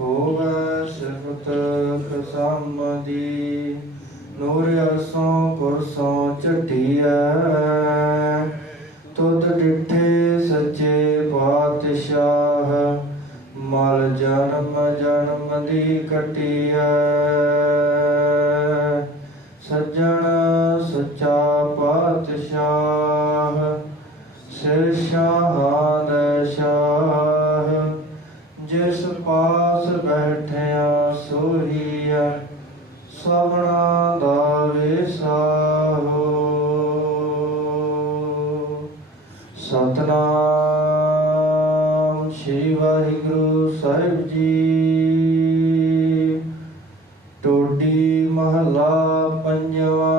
ਹੋਵੇ ਸਿਫਤ ਖਸਮਦੀ ਨੂਰ ਅਰਸੋਂ ਕੁਰਸੋਂ ਚਟਿਐ ਤੁਧ ਡਿਠੇ ਸੱਚੇ ਪਾਤਸ਼ਾਹ, ਮਲ ਜਨਮ ਜਨਮ ਦੀ ਕਟਿਐ। ਸੱਜਣ ਸੱਚਾ ਪਾਤਸ਼ਾਹ ਸਿਰ ਸ਼ਾਹ ਪਾਸ ਬੈਠਿਆ ਸੋਹੀਆ ਸਭਨਾ ਦਾ ਵਿਸਾਹੋ ਸਤਨਾਮ ਸ੍ਰੀ ਵਾਹਿਗੁਰੂ ਸਾਹਿਬ ਜੀ। ਟੋਡੀ ਮਹਲਾ ਪੰਜਵਾ।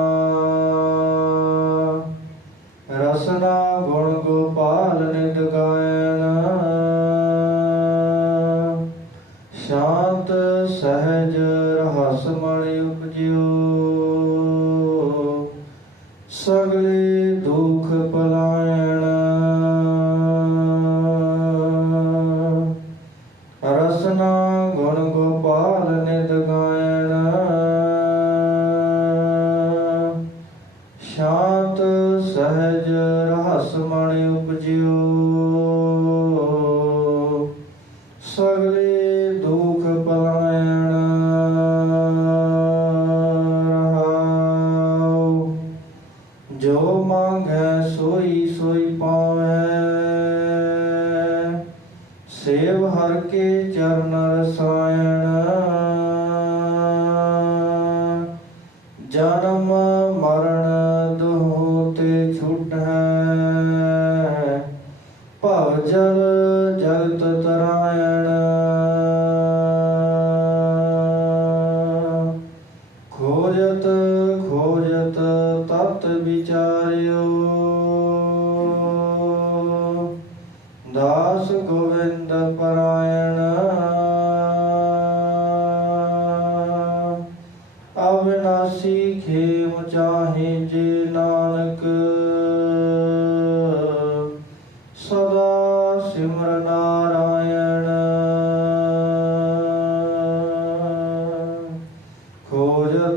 ਰਸਨਾ ਸਹਿਜ ਰਹਸ ਮਣ ਉਪਜਿਓ। ਸਗਲੇ ਦੁਖ ਪਲਾਇਣ। ਰਸਨਾ ਗੁਣ ਗੋਪਾਲ ਨਿਦ ਗਾਇਨ ਸ਼ਾਂਤ ਸਹਿਜ ਰਹਸ ਮਣ ਉਪਜਿਓ। ਸਗਲੇ ਜੋ ਮੰਗੈ ਸੋਈ ਸੋਈ ਪਾਵੈ। ਸੇਵ ਹਰ ਕੇ ਚਰਨ ਰਸਾਇਣ। ਜਨਮ ਮਰਨ ਦੋਹ ਤੇ ਛੁਟੈ। ਭਵ ਜਲ ਜਗਤ ਤਰਾਇਣ। ਖੋਜਤ ਖੋਜਤ ਤਤ ਵਿਚਾਰਿਓ। ਦਾਸ ਗੋਵਿੰਦ ਪਰਾਇਣ। ਅਵਿਨਾਸੀ ਖੇਮ ਚਾ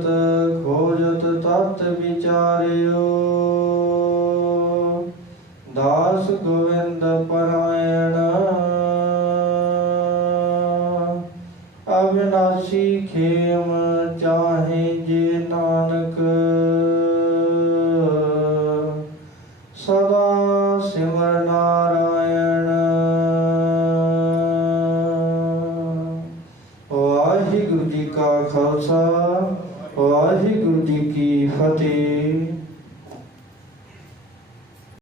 ਖੋਜਤ ਖੋਜਤ ਤਤ ਵਿਚਾਰਿਓ। ਦਾਸ ਗੋਵਿੰਦ ਪਰਾਇਣ। ਅਵਿਨਾਸੀ ਖੇਮ ਚਾਹੇ ਜੇ ਨਾਨਕ। ਸਦਾ ਸਿਮਰ ਨਾਰਾਇਣ। ਵਾਹਿਗੁਰੂ ਜੀ ਕਾ ਖਾਲਸਾ। ਵਾਹਿਗੁਰੂ ਜੀ ਕੀ ਫਤਿਹ।